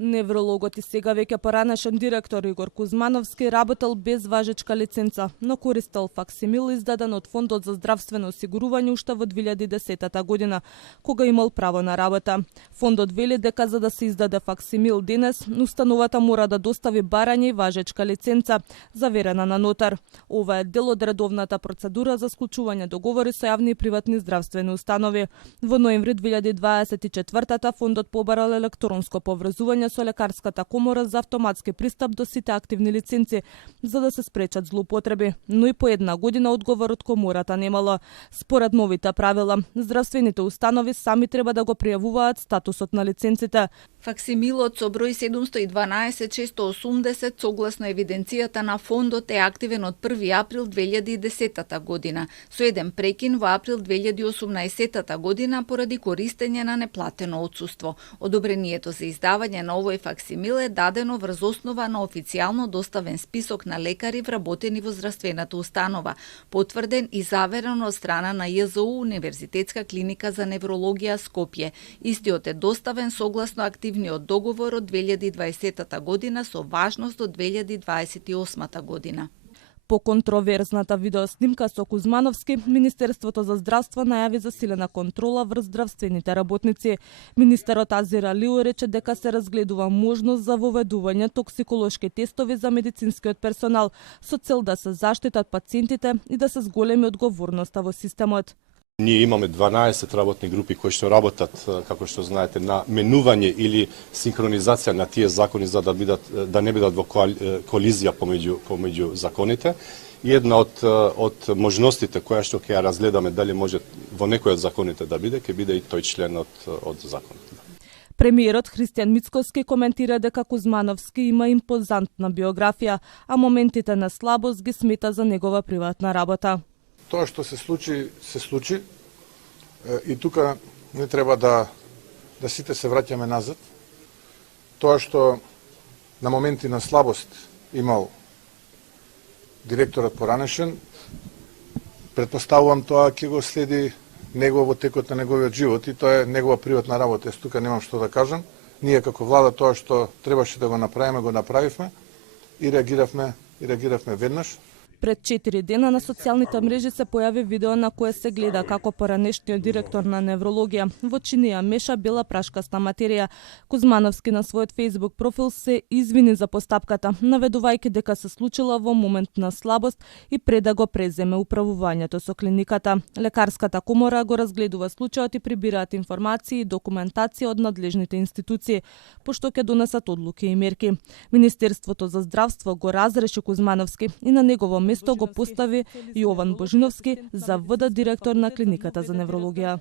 Неврологот и сега веќе поранешен директор Игор Кузмановски работел без важечка лиценца, но користел факсимил издаден од Фондот за здравствено осигурување уште во 2010 година, кога имал право на работа. Фондот вели дека за да се издаде факсимил денес, установата мора да достави барање и важечка лиценца, заверена на нотар. Ова е дел од редовната процедура за склучување договори со јавни и приватни здравствени установи. Во ноември 2024 фондот побарал електронско поврзување со лекарската комора за автоматски пристап до сите активни лиценци, за да се спречат злоупотреби, но и по една година одговор од комората немало. Според новите правила, здравствените установи сами треба да го пријавуваат статусот на лиценците. Факсимилот со број 712-680 согласно евиденцијата на фондот е активен од 1 април 2010 година, со еден прекин во април 2018 година поради користење на неплатено отсуство. Одобрението за издавање на овој факсимил е дадено врз основа на официјално доставен список на лекари вработени во здравствената установа, потврден и заверен од страна на ЈЗУ Универзитетска клиника за неврологија Скопје. Истиот е доставен согласно активниот договор од 2020 година со важност до 2028 година. По контроверзната видеоснимка со Кузмановски, Министерството за здравство најави засилена контрола врз здравствените работници. Министерот Азир Алиу рече дека се разгледува можност за воведување токсиколошки тестови за медицинскиот персонал со цел да се заштитат пациентите и да се зголеми одговорноста во системот. Ние имаме 12 работни групи кои што работат, како што знаете, на менување или синхронизација на тие закони за да не бидат во колизија помеѓу законите. И една од можностите која што ќе ја разгледаме дали може во некој од законите да биде, ќе биде и тој член од законите. Премиерот Христијан Мицкоски коментира дека Кузмановски има импозантна биографија, а моментите на слабост ги смета за негова приватна работа. Тоа што се случи и тука не треба да сите се враќаме назад. Тоа што на моменти на слабост имал директорот поранешен, претпоставувам тоа ќе го следи него во текот на неговиот живот и тоа е негова приватна работа. Тука немам што да кажам. Ние како влада тоа што требаше да го направиме, го направивме и реагиравме веднаш. Пред 4 дена на социјалните мрежи се појави видео на кое се гледа како поранешниот директор на неврологија во чинија меша бела прашкаста материја. Кузмановски на својот Facebook профил се извини за постапката, наведувајќи дека се случила во момент на слабост и пред да го преземе управувањето со клиниката. Лекарската комора го разгледува случајот и прибираат информации и документација од надлежните институции, пошто ќе донесат одлуки и мерки. Министерството за здравство го разреши Кузмановски и на негово место го постави Јован Божиновски за ВД директор на клиниката за неврологија.